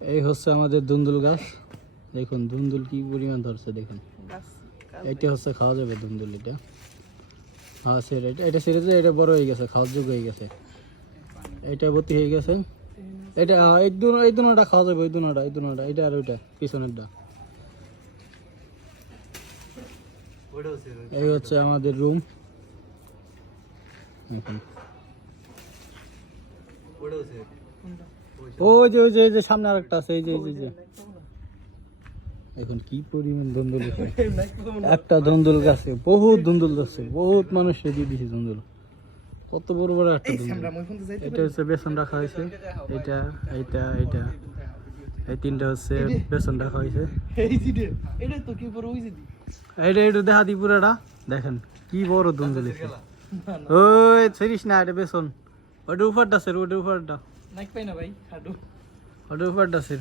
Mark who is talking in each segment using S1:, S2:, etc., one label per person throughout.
S1: এই হচ্ছে আমাদের দুন্দুল গাছ। দেখুন দুন্দুল কি পরিমাণ ধরছে দেখুন। এটা হচ্ছে খাওয়া যাবে দুন্দুল এটা। হ্যাঁ সেটা এটা এটা সেরে যে এটা বড় হয়ে গেছে খাওয়ার যোগ্য হয়ে গেছে। এটা ভর্তি হয়ে গেছে। এটা এই দু এই দুনোটা খাওয়া যাবে ওই দুনোটা এই দুনোটা এটা আর ওইটা পিছনেরটা। এই হচ্ছে আমাদের রুম। দেখুন ওই যে ওই যে এই যে সামনে আরেকটা আছে এই যে এই যে, এখন কি পরিমাণ ধন্দুল একটা ধন্দুল গাছে বহুত ধন্দুল গাছে বহুত মানুষ দিয়ে দিছে ধন্দুল কত বড় বড় একটা এটা হচ্ছে বেসন রাখা হয়েছে। এটা এটা এটা। এই তিনটা হচ্ছে বেসন রাখা হয়েছে।
S2: এই এটা তো কি বড় ওই জিডি
S1: এইটা দেখা দি পুরাটা। দেখেন কি বড় ধন্দুল ওই ছিরিস না এটা বেসন। ওটা উপরটা স্যার ওটা উপরটা।
S2: নাইক পাই না ভাই হাডু
S1: ওটা উপরটা স্যার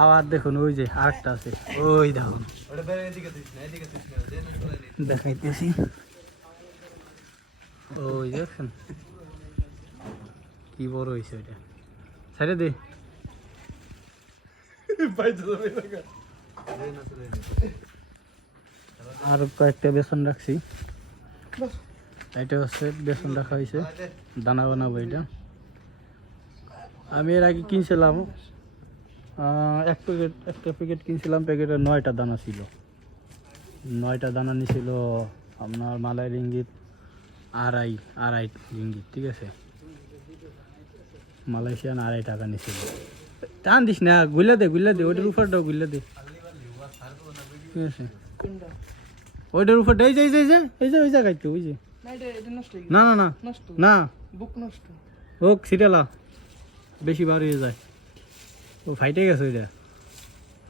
S1: আবার দেখুন ওই যে আরেকটা আছে। ওই দেখুন। দেখাইতেছি। ওই দেখেন। কি বড় হয়েছে ওইটা। ছেড়ে দে। আর কয়েকটা বেসন রাখছি। এটা হচ্ছে বেসন রাখা হয়েছে দানা বানাবো এটা। আমি এর আগে কিনছিলাম এক প্যাকেট একটা প্যাকেট কিনছিলাম প্যাকেটে নয়টা দানা ছিল। নয়টা দানা নিছিল আপনার মালাই রিঙ্গিত আড়াই আড়াই রিঙ্গিত ঠিক আছে? মালয়েশিয়ান আড়াই টাকা নিছিল। টান দিস না গুলা দে গুলা দে ওইটার উপরটাও গুলা দে। ঠিক আছে? ওইটার উপরটা এই যে এই যে এই যে ওই জায়গায় তো ওই যে।
S2: না
S1: না না না।
S2: বুক নষ্ট।
S1: হোক সিটালা। বেশি বার হয়ে যায়। ও ফাইটে গেছে ওইটা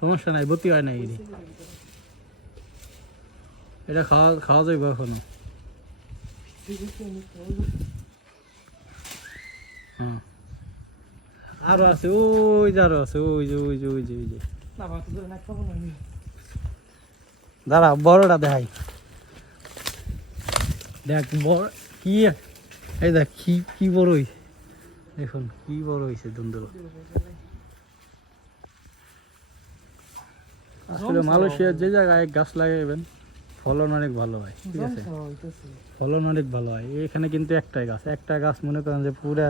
S1: সমস্যা নাই, ভর্তি হয় নাই এটি এটা খাওয়া খাওয়া যাইব এখনও। হ্যাঁ। আরও আছে, ওই যে আরও আছে, ওই যে ওই যে ওই যে ওই যে।
S2: না না না
S1: দাঁড়া, বড়টা দেখাই। দেখ, বড়, কি এই দেখ, কি কি বড় হইছে। দেখুন কি বড় হয়েছে দুন্দুল আসলে মালয়েশিয়ার যে জায়গায় গাছ লাগাইবেন ফলন অনেক ভালো হয় ঠিক আছে? ফলন অনেক ভালো হয়। এখানে কিন্তু একটাই গাছ একটা গাছ মনে করেন যে পুরা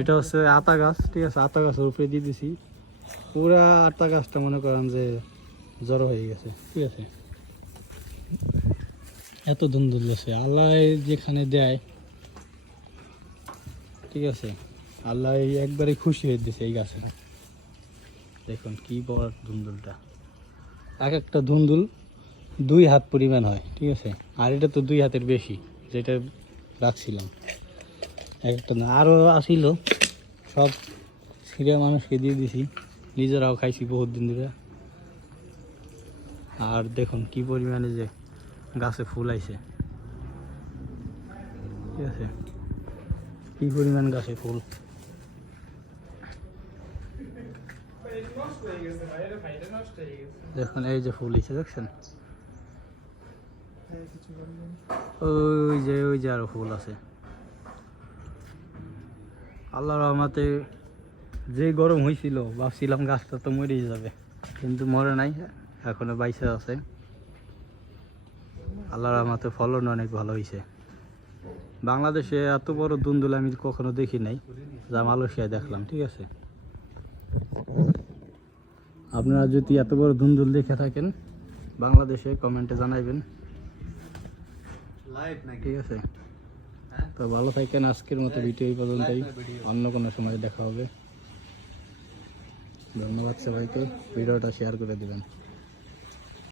S1: এটা হচ্ছে আতা গাছ ঠিক আছে? আতা গাছের উপরে দিয়ে দিছি। পুরা আতা গাছটা মনে করেন যে জড়ো হয়ে গেছে ঠিক আছে? এত ধুন্দুল আছে আল্লাহ যেখানে দেয় ঠিক আছে? আল্লাহ এই একবারে খুশি হয়ে দিছে এই গাছে। দেখুন কি বড় ধুন্দুলটা। এক একটা ধুন্দুল দুই হাত পরিমাণ হয়, ঠিক আছে? আর এটা তো দুই হাতের বেশি, যেটা রাখছিলাম। এক একটা আরও আসিল, সব ছিঁড়ে মানুষকে দিয়ে দিছি। নিজেরাও খাইছি বহুত দিন ধরে। আর দেখুন কি পরিমাণে যে গাছে ফুল আইছে। ঠিক আছে? কি পরিমাণ গাছে ফুল? দেখুন, এই যে ফুল হয়েছে দেখছেন? ওই যে ওই যে আরও ফুল আছে। আল্লাহ রহমাতে যে গরম হয়েছিল ভাবছিলাম গাছটা তো মরেই যাবে, কিন্তু মরে নাই, এখনও বাইসে আছে। আল্লাহ রহমাতে ফলন অনেক ভালো হয়েছে বাংলাদেশে এত বড় দুন্দুল আমি কখনো দেখি নাই, যা মালয়েশিয়ায় দেখলাম, ঠিক আছে? আপনারা যদি এত বড় ধুমধুল দেখে থাকেন বাংলাদেশে কমেন্টে জানাইবেন। ঠিক আছে? তো ভালো থাকেন আজকের মতো ভিডিও এই পর্যন্তই। অন্য কোনো সময় দেখা হবে। ধন্যবাদ সবাইকে ভিডিওটা শেয়ার করে দিবেন।